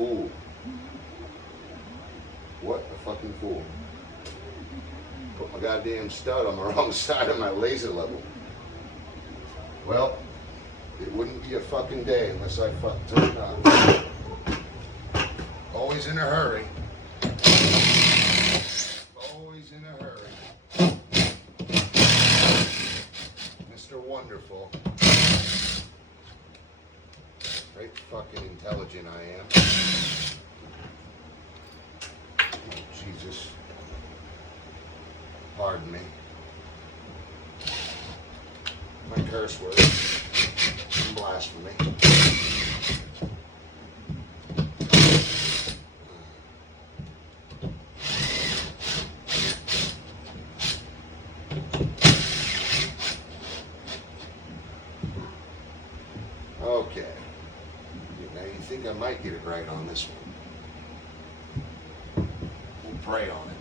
fool. What a fucking fool. Put my goddamn stud on the wrong side of my laser level. Well, it wouldn't be a fucking day unless I fucked took it off. Always in a hurry. Always in a hurry. Mr. Wonderful. Very fucking intelligent I am. Oh, Jesus. Pardon me. My curse words. Blasphemy. Okay. Now you think I might get it right on this one. We'll pray on it.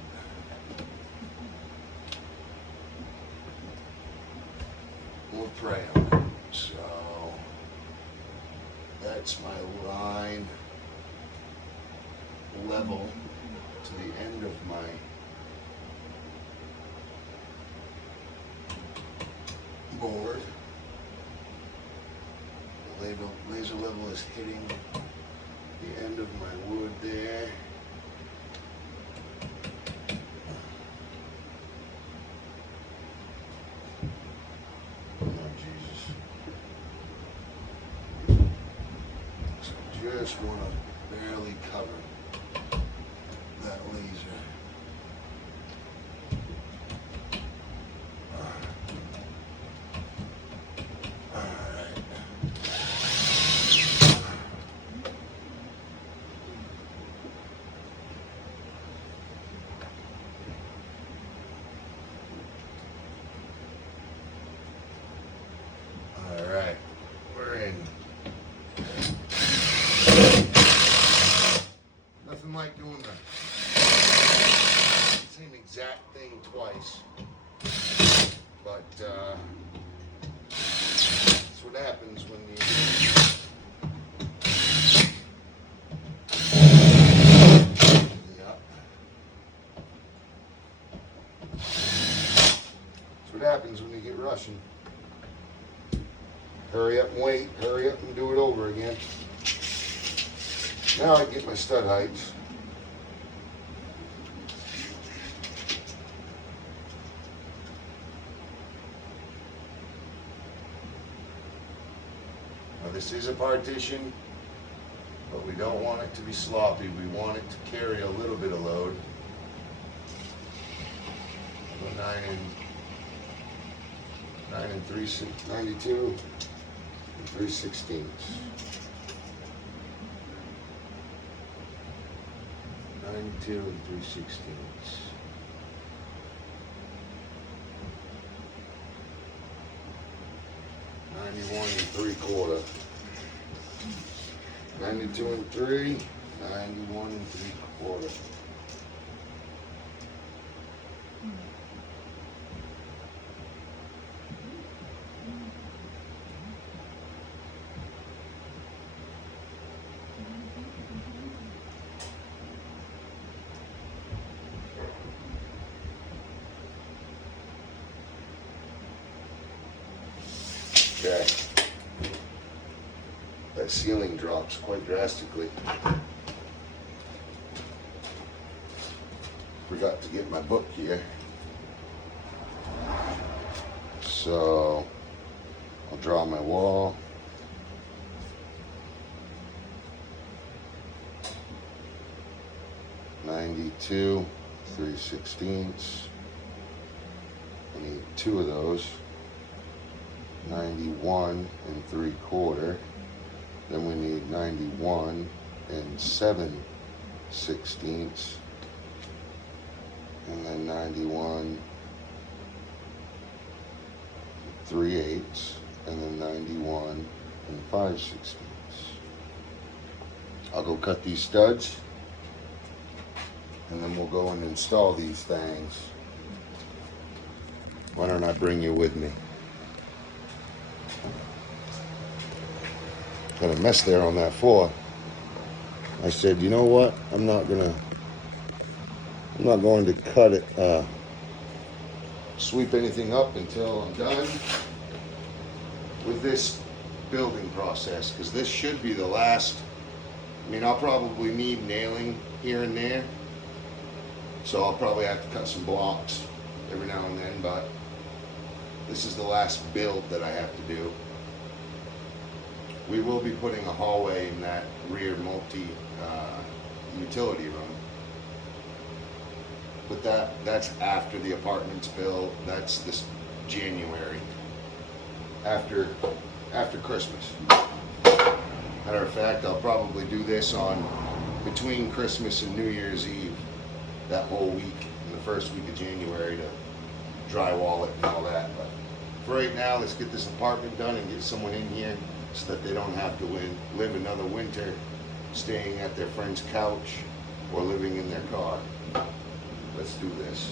We'll pray on it. So that's my line level to the end of my board. The laser level is hitting the end of my wood there. Oh, Jesus. So just want to barely cover that laser. Nothing like doing the same exact thing twice, but that's what happens when you that's what happens when you get Russian. Hurry up and wait, hurry up and do it over again. Now I get my stud heights. Now this is a partition, but we don't want it to be sloppy. We want it to carry a little bit of load. 9 and 92 and 3/16. 92 and 3/16. 91 and 3/4. 92 and 3. 91 and 3/4. Okay. That ceiling drops quite drastically. Forgot to get my book here. So I'll draw my wall. .92 3/16. I need 2 of those. 91 and 3/4. Then we need 91 and 7/16. And then 91 3/8. And then 91 and 5/16. I'll go cut these studs, and then we'll go and install these things. Why don't I bring you with me? Got a mess there on that floor. I said, you know what? I'm not going to cut it, sweep anything up until I'm done with this building process, because this should be the last. I mean, I'll probably need nailing here and there, so I'll probably have to cut some blocks every now and then, but this is the last build that I have to do. We will be putting a hallway in that rear utility room, but that's after the apartment's built. That's this January, after Christmas. Matter of fact, I'll probably do this on between Christmas and New Year's Eve, that whole week, in the first week of January, to drywall it and all that. But for right now, let's get this apartment done and get someone in here so that they don't have to live another winter staying at their friend's couch or living in their car. Let's do this.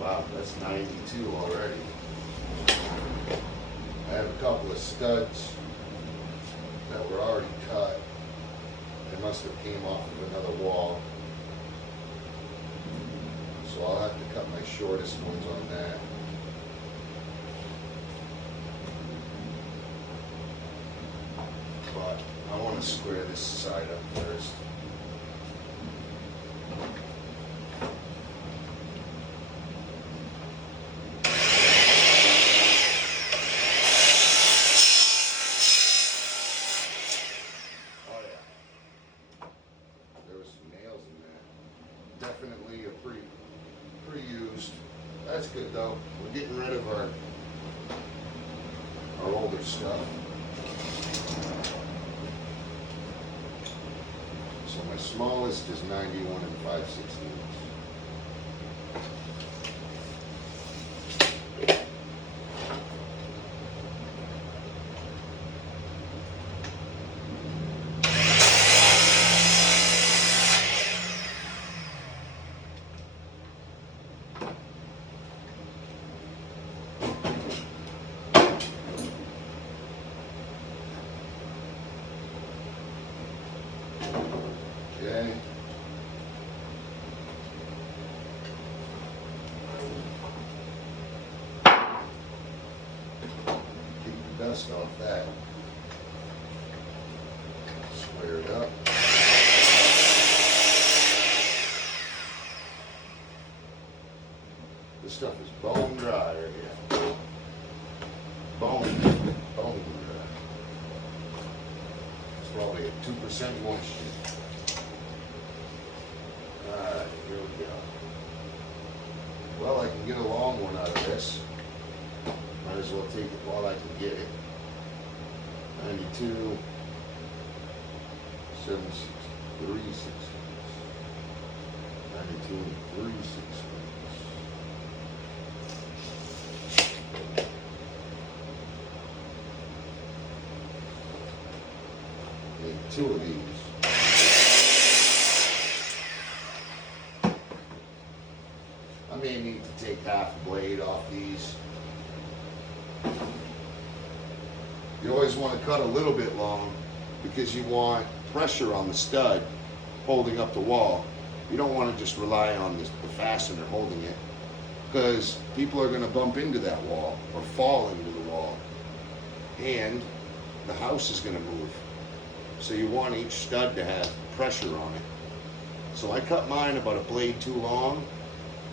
Wow, that's 92 already. I have a couple of studs that were already cut. They must have came off of another wall. So I'll have to cut my shortest ones on that. But I want to square this side up first. Definitely a pre-used. That's good though. We're getting rid of our older stuff. So my smallest is 91 and 5/16. Okay. Keep the dust off that. Square it up. This stuff is bone dry right here. Bone dry. It's probably a 2% moisture. Alright, here we go. Well, I can get a long one out of this. Might as well take it while I can get it. 92, 76, 3/16. 92 and 3/16. Need 2 of these. I may need to take half a blade off these. You always want to cut a little bit long because you want pressure on the stud holding up the wall. You don't want to just rely on the fastener holding it, because people are going to bump into that wall or fall into the wall and the house is going to move. So you want each stud to have pressure on it. So I cut mine about a blade too long,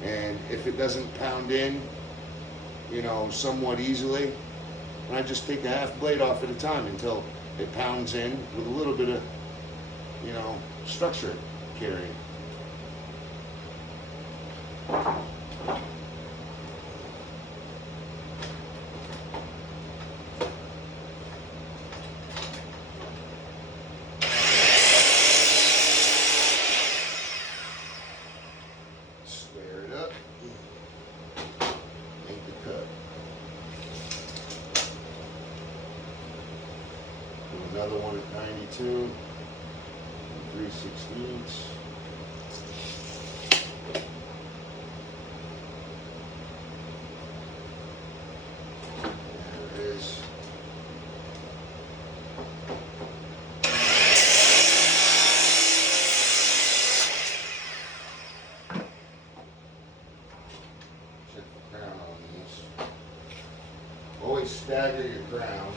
and if it doesn't pound in, you know, somewhat easily, and I just take a half blade off at a time until it pounds in with a little bit of, you know, structure carrying. another one at 92, 3/16. There it is. Check the crown on these. Always stagger your crown.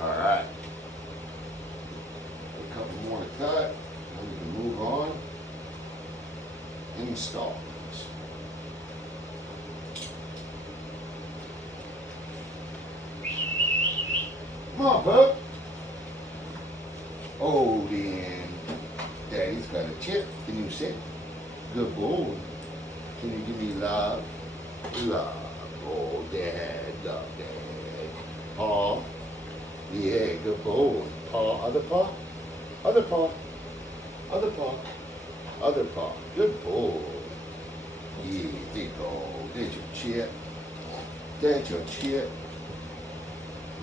Alright. A couple more to cut. Then we can move on. Install these. Come on, pup. Oh, then. Daddy's got a chip. Can you sit? Good boy. Can you give me love? Love. Oh, Dad. Love, Dad. Paw. Yeah, good boy. Paw. Other paw. Other paw. Other paw. Other paw. Good boy. Yeah, there you go. There's your chip. There's your chip.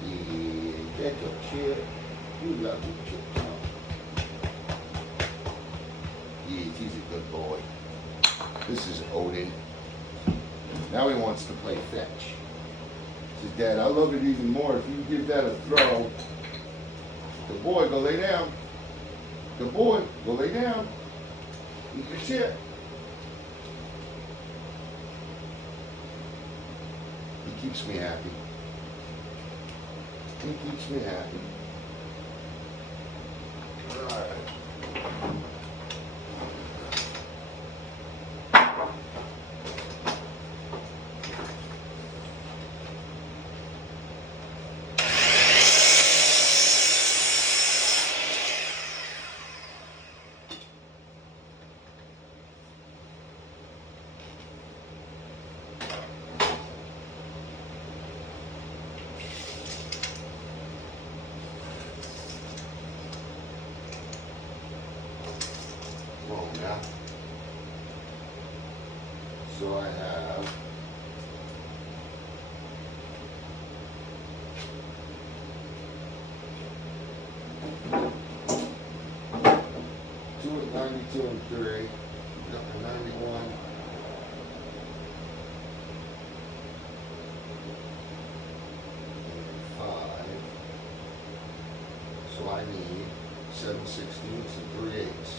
Yeah, that's your chip. You love your chip, huh? Yeah, he's a good boy. This is Odin. Now he wants to play fetch. He says, Dad, I love it even more if you give that a throw. Good boy, go lay down. Good boy, go lay down. Eat your chip. He keeps me happy. He keeps me happy. All right. Come on now. So I have 92 and 3, number 91. So I need 7/16 and 3/8.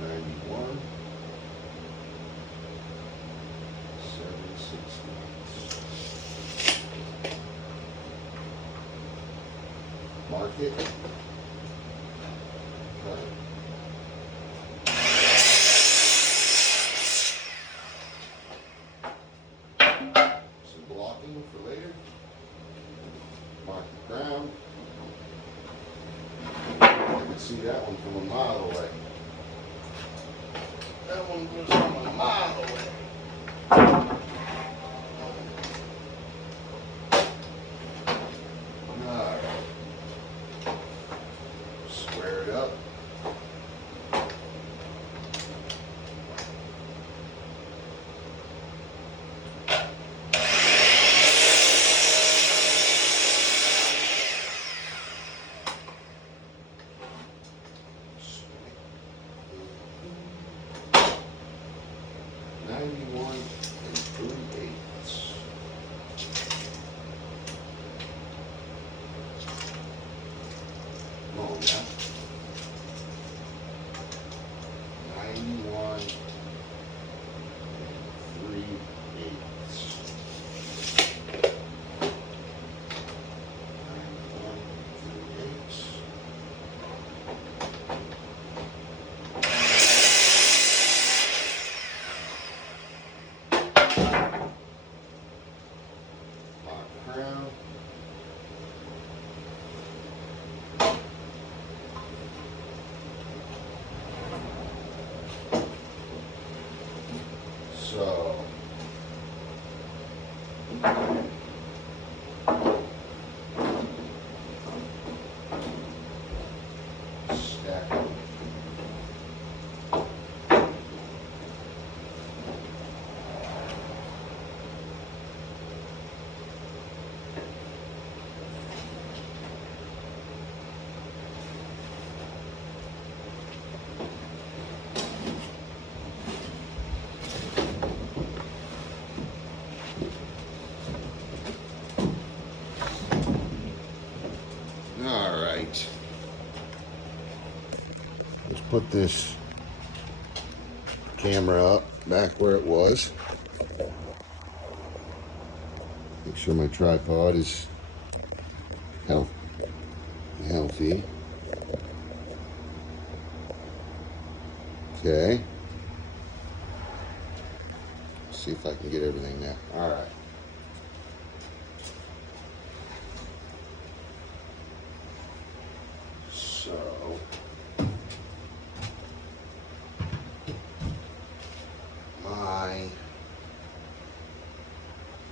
91, 7/16. Mark it. Cut it. Some blocking for later. Mark the ground. I can see that one from a mile away. That one was from a mile away. Alright. Square it up. Come on now. Let's put this camera up back where it was. Make sure my tripod is healthy. Okay. See if I can get everything there. All right. So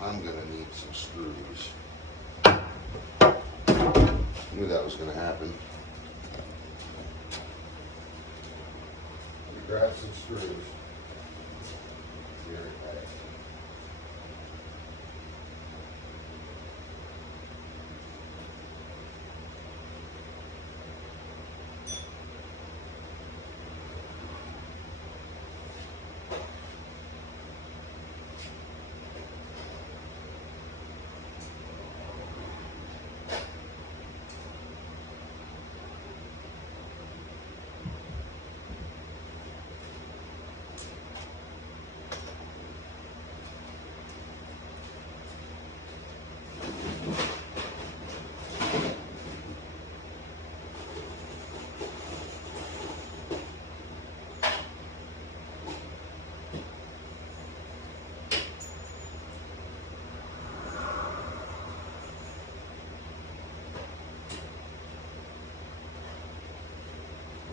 I'm gonna need some screws. Knew that was gonna happen. Let me grab some screws. Here, okay.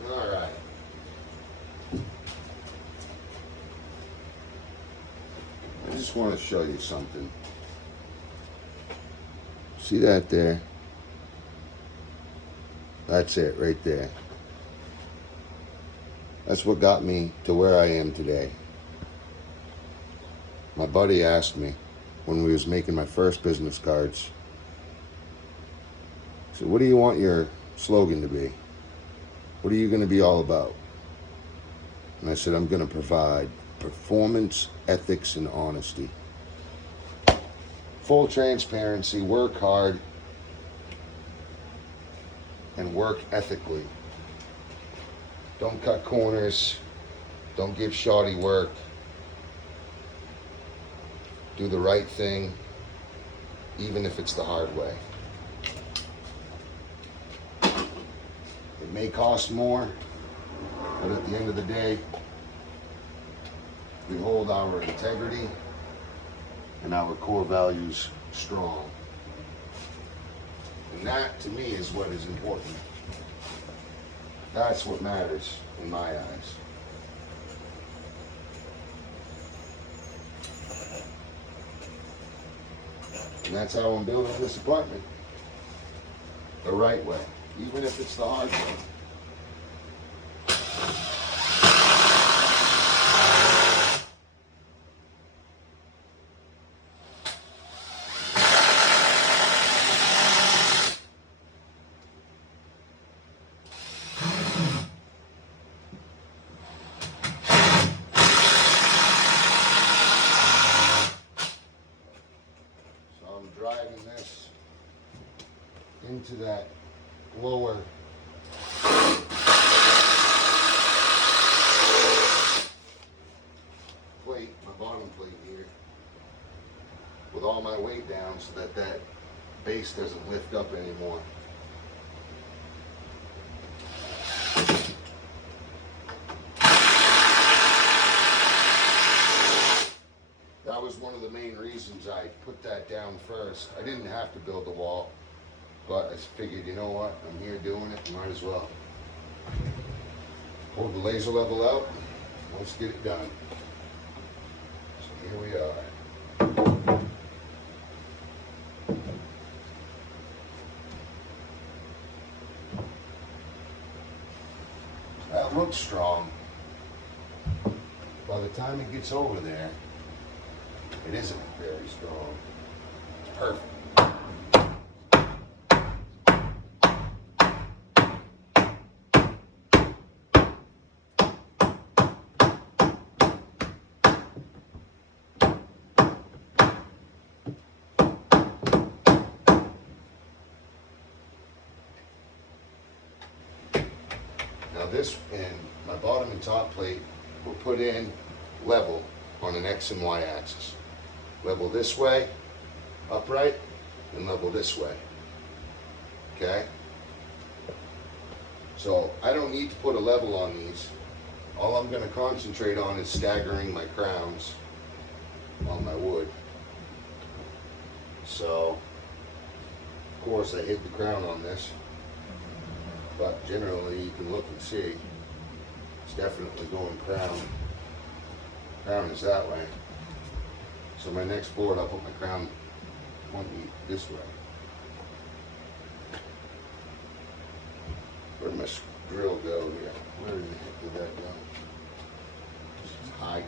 All right. I just want to show you something. See that there? That's it right there. That's what got me to where I am today. My buddy asked me when we was making my first business cards, he said, what do you want your slogan to be? What are you going to be all about? And I said, I'm going to provide performance, ethics, and honesty. Full transparency, work hard, and work ethically. Don't cut corners. Don't give shoddy work. Do the right thing, even if it's the hard way. It may cost more, but at the end of the day, we hold our integrity and our core values strong. And that, to me, is what is important. That's what matters in my eyes. And that's how I'm building this apartment. The right way, even if it's the hard way. Driving this into that lower plate, my bottom plate here, with all my weight down so that that base doesn't lift up anymore. That was one of the main reasons I put that down first. I didn't have to build the wall, but I figured, you know what, I'm here doing it, might as well. Pull the laser level out, let's get it done. So here we are. That looks strong. By the time it gets over there, it isn't very strong. It's perfect. Now this and my bottom and top plate were put in level on an X and Y axis. Level this way, upright, and level this way. Okay? So I don't need to put a level on these. All I'm going to concentrate on is staggering my crowns on my wood. So, of course, I hid the crown on this, but generally you can look and see it's definitely going crown. Crown is that way. So my next board, I'll put my crown pointing this way. Where'd my drill go here? Where the heck did that go? Just hide.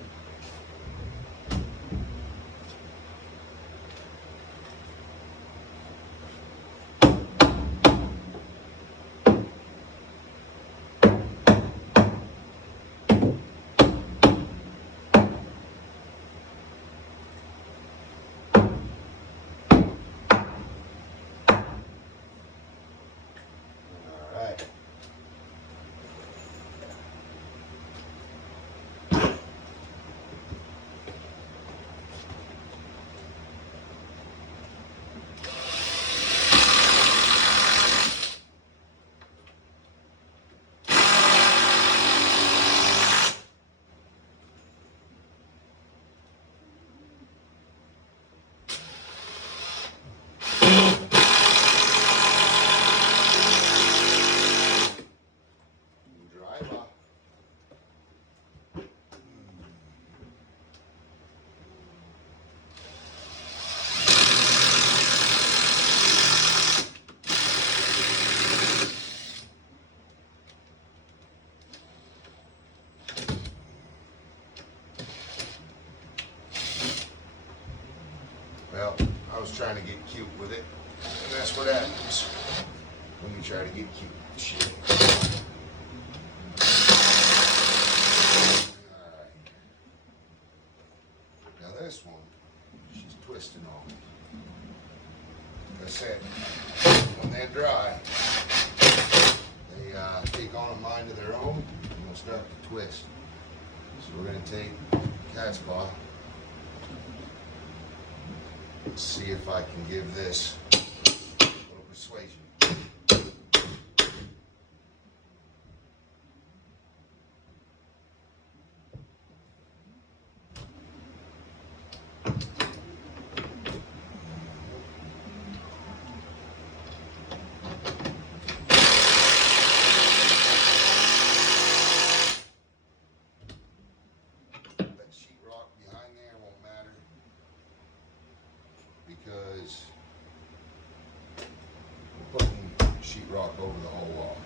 Well, I was trying to get cute with it, and that's what happens when you try to get cute. Shit. Alright. Now this one, she's twisting on me. Like I said, when they're dry, they take on a mind of their own, and they'll start to twist. So we're going to take cat's paw. Let's see if I can give this a little persuasion. That sheetrock behind there won't matter, because we're putting sheetrock over the whole wall.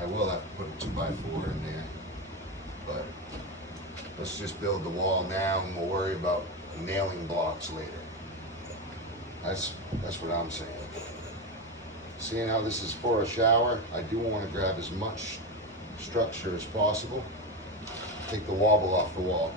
I will have to put a 2x4 in there, but let's just build the wall now and we'll worry about nailing blocks later. That's what I'm saying. Seeing how this is for a shower, I do want to grab as much structure as possible. Take the wobble off the wall.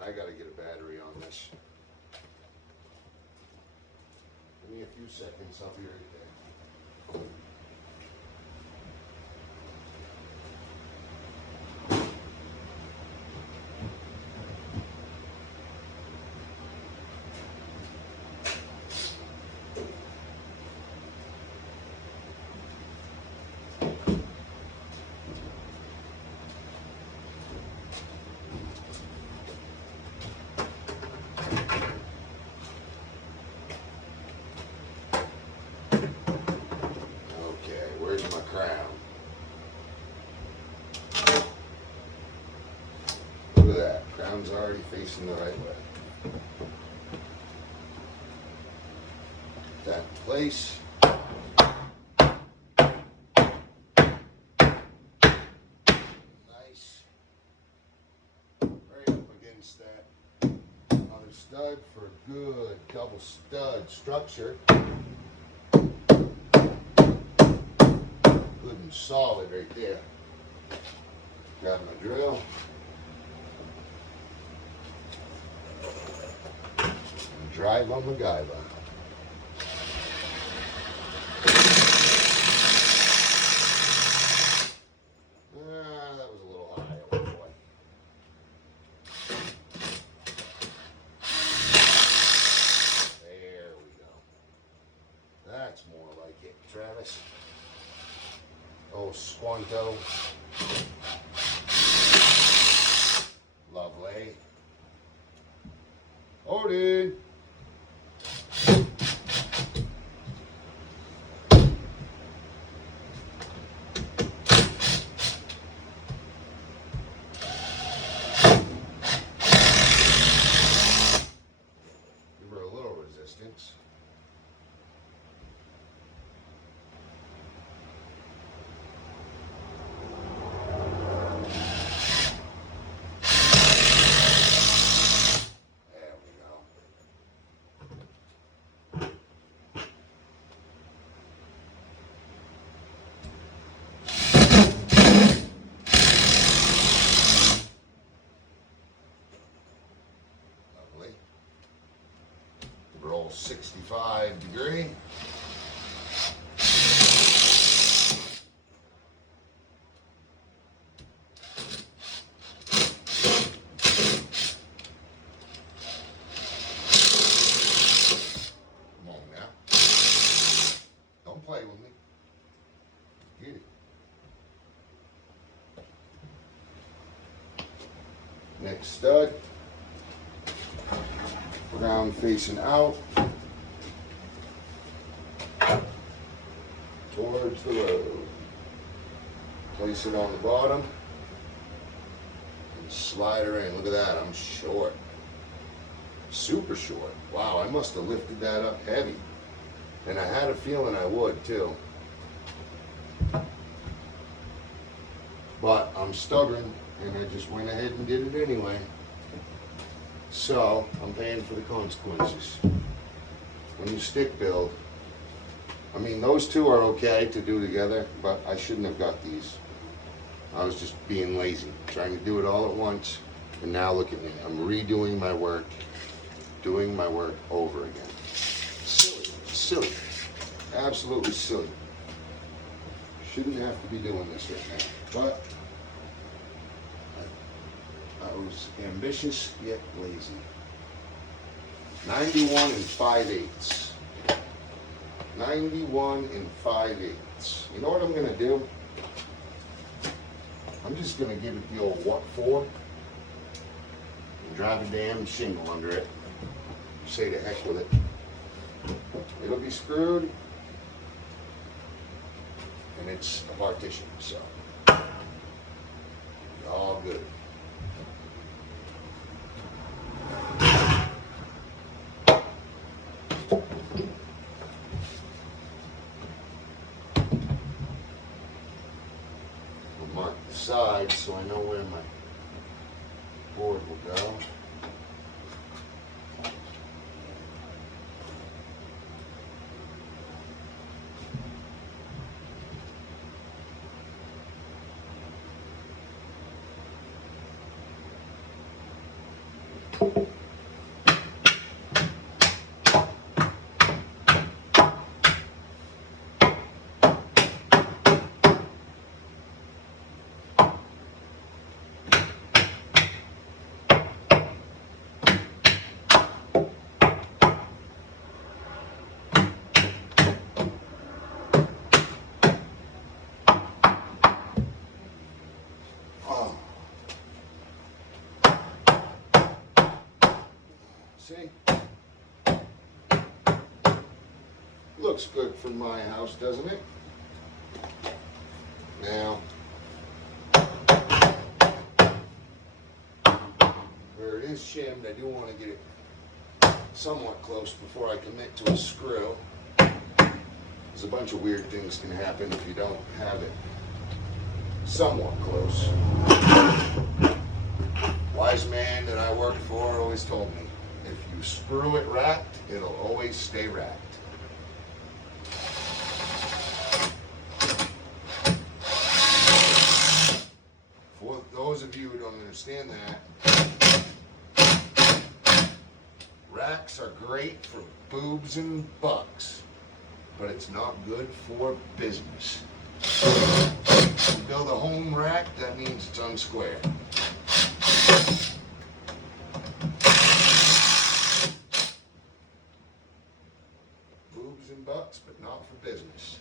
I gotta get a battery on this. Give me a few seconds, I'll be right there. Okay, where's my crown? Look at that, crown's already facing the right way. That in place. Nice. Right up against that other stud for a good double stud structure. something solid right there. Grab my drill. And drive on MacGyver. That was a little high, oh boy. There we go. That's more like it, Travis. Oh, Squanto. Lovely. Odin. Give her a little resistance. Roll 65 degree. Come on now. Don't play with me. Get it. Next stud. Ground facing out towards the road. Place it on the bottom and slide her in. Look at that, I'm short. Super short. Wow, I must have lifted that up heavy. And I had a feeling I would too. But I'm stubborn and I just went ahead and did it anyway. So, I'm paying for the consequences. When you stick build, I mean, those two are okay to do together, but I shouldn't have got these. I was just being lazy, trying to do it all at once, and now look at me. I'm redoing my work, doing my work over again. Silly, silly, absolutely silly. Shouldn't have to be doing this right now, but I was ambitious yet lazy. 91 and 5/8. 91 and 5/8. You know what I'm gonna do? I'm just gonna give it the old what for and drive a damn shingle under it. Say to heck with it. It'll be screwed and it's a partition, so all good. Mark the sides so I know where my board will go. See? Looks good for my house, doesn't it? Now, where it is shimmed, I do want to get it somewhat close before I commit to a screw. There's a bunch of weird things can happen if you don't have it somewhat close. Wise man that I worked for always told me, if you screw it racked, it'll always stay racked. understand that. Racks are great for boobs and bucks, but it's not good for business. If you build a home rack, that means it's unsquare. Boobs and bucks, but not for business.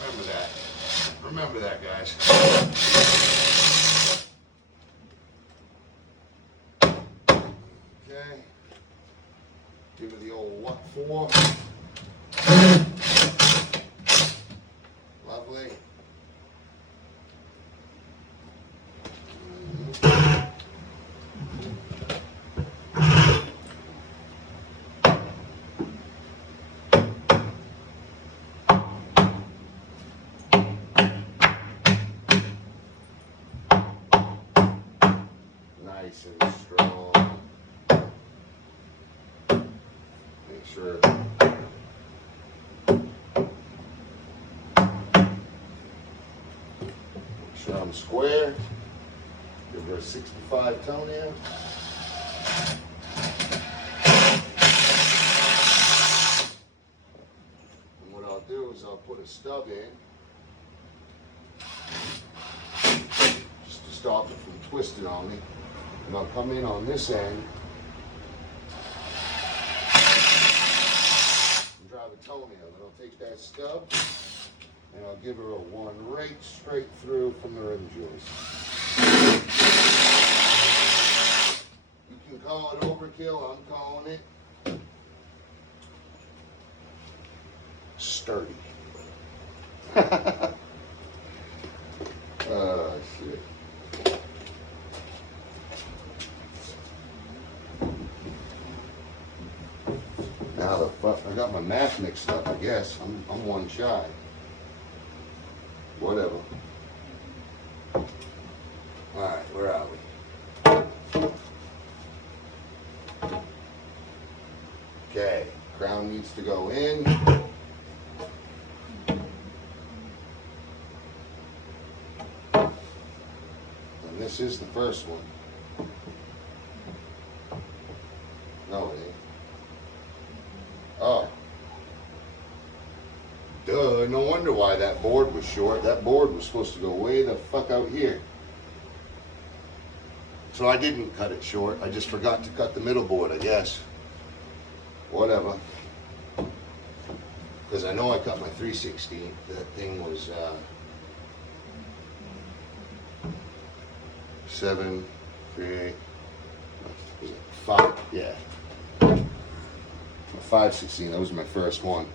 Remember that. Remember that, guys. Okay. Give it the old what for. Lovely. Nice and strong. Make sure I'm square. Give her a 65 toenail. And what I'll do is I'll put a stub in just to stop it from twisting on me. And I'll come in on this end and drive a toenail. Then I'll take that stub and I'll give her a one right straight through from the rim joist. You can call it overkill, I'm calling it sturdy. Oh, shit. Now the fuck, I got my math mixed up, I guess. I'm one shy. Whatever. Alright, where are we? Okay, crown needs to go in. And this is the first one. No, it ain't. Oh. Duh, no wonder why that board was short. That board was supposed to go way the fuck out here. So I didn't cut it short. I just forgot to cut the middle board, I guess. Whatever. Because I know I cut my 3/16. That thing was 7, 3, 5, yeah. 5/16, that was my first one.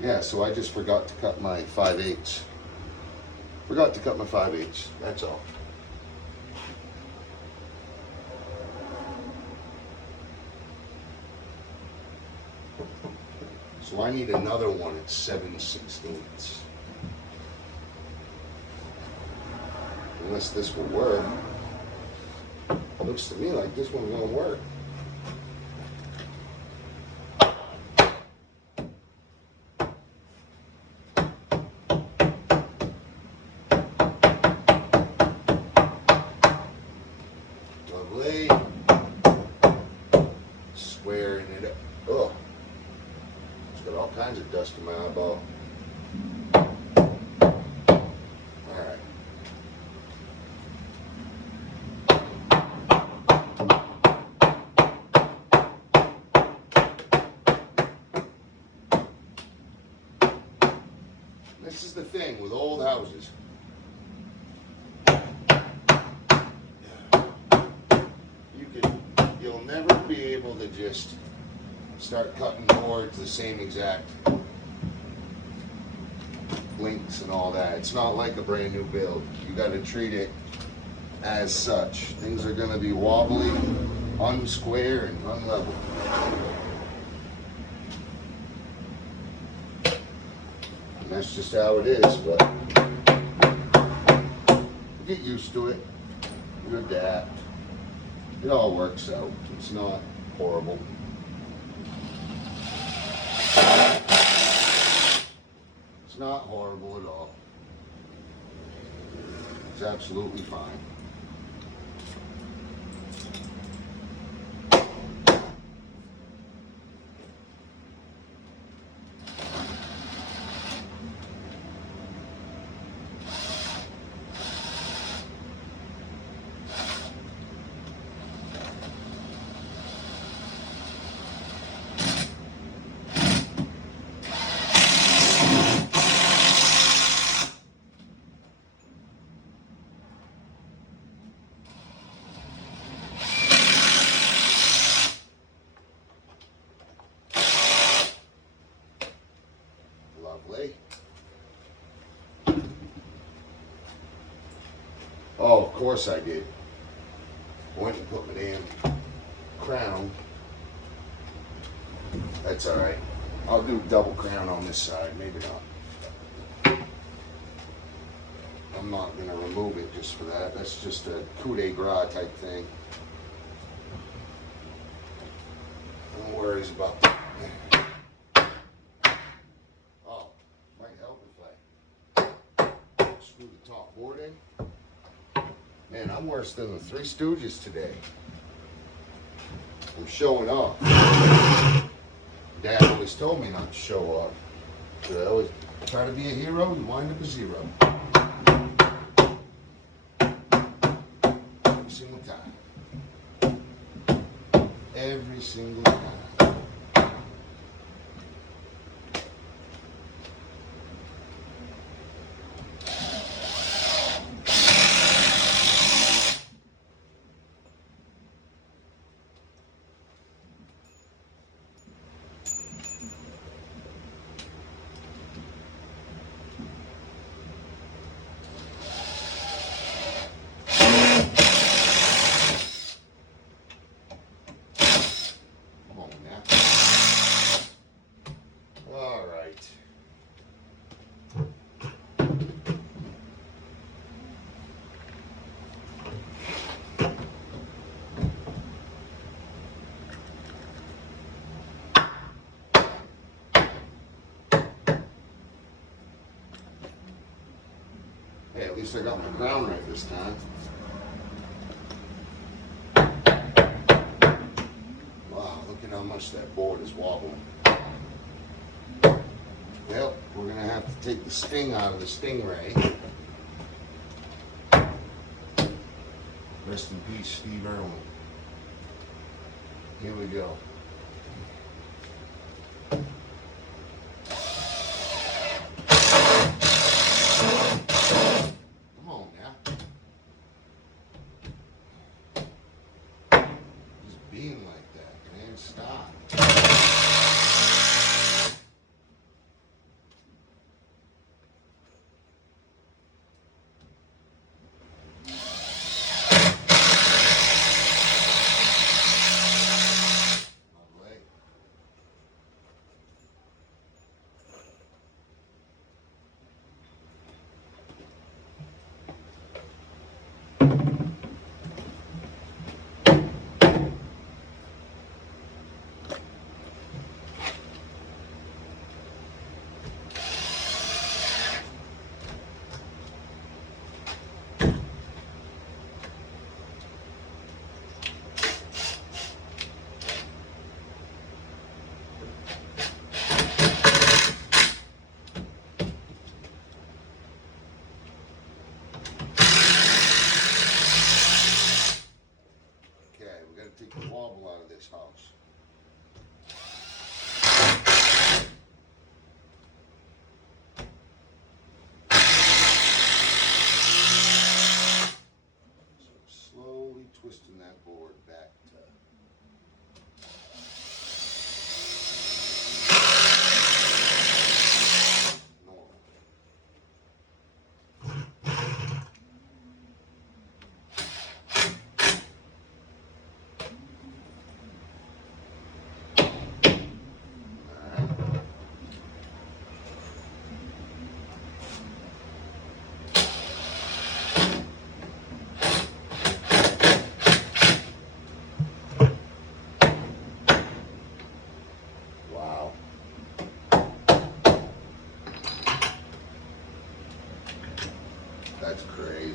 Yeah, so I just forgot to cut my 5/8. Forgot to cut my 5/8, that's all. So I need another one at 7/16. Unless this will work. It looks to me like this one's gonna work. Lovely. Squaring it up. Oh. Got all kinds of dust in my eyeball. Alright. This is the thing with old houses. You'll never be able to just start cutting boards the same exact lengths and all that. It's not like a brand new build. You got to treat it as such. Things are going to be wobbly, unsquare, and unlevel. And that's just how it is, but you get used to it. You adapt. It all works out. It's not horrible. It's not horrible at all. It's absolutely fine. Lovely. Oh, of course I did. Went and put my damn crown. That's alright. I'll do double crown on this side, maybe not. I'm not going to remove it just for that. That's just a coup de grace type thing. No worries about that. Oh, might help if I screw the top board in. Man, I'm worse than the Three Stooges today. I'm showing up. Dad always told me not to show up. So I always try to be a hero, you wind up a zero. Every single time. Every single time. Hey, at least I got my ground right this time. Wow, look at how much that board is wobbling. Well, we're going to have to take the sting out of the Stingray. Rest in peace, Steve Irwin. Here we go. Come on now. Just being like that, man. Stop. Take the wobble out of this house. So slowly twisting that board back to normal. That's crazy.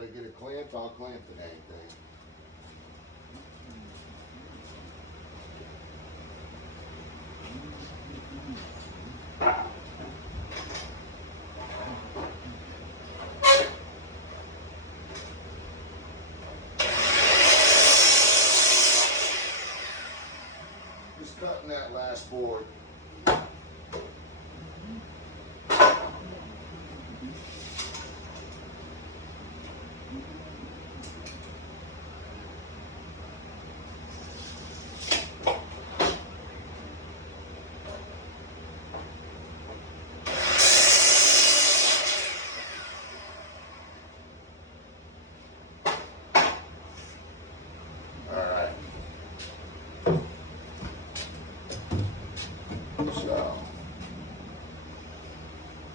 gotta get it clamped, I'll clamp the dang thing. Just cutting that last board. So,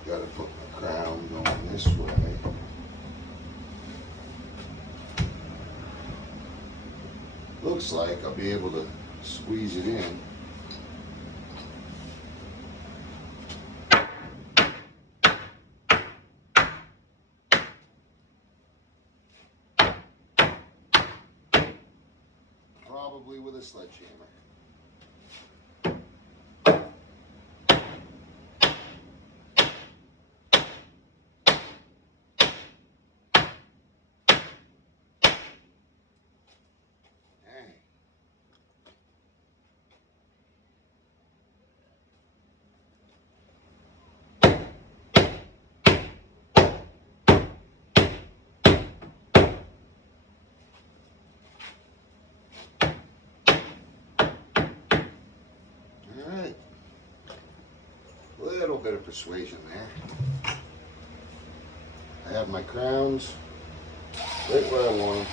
gotta put my crown going this way. Looks like I'll be able to squeeze it in. Probably with a sledgehammer. Alright, a little bit of persuasion there. I have my crowns right where I want them.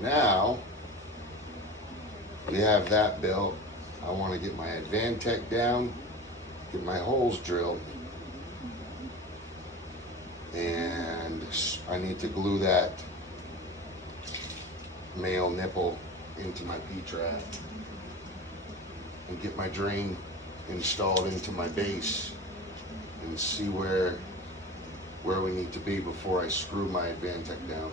now we have that built. I want to get my Advantech down, get my holes drilled, and I need to glue that male nipple into my P-trap and get my drain installed into my base and see where we need to be before I screw my Advantech down.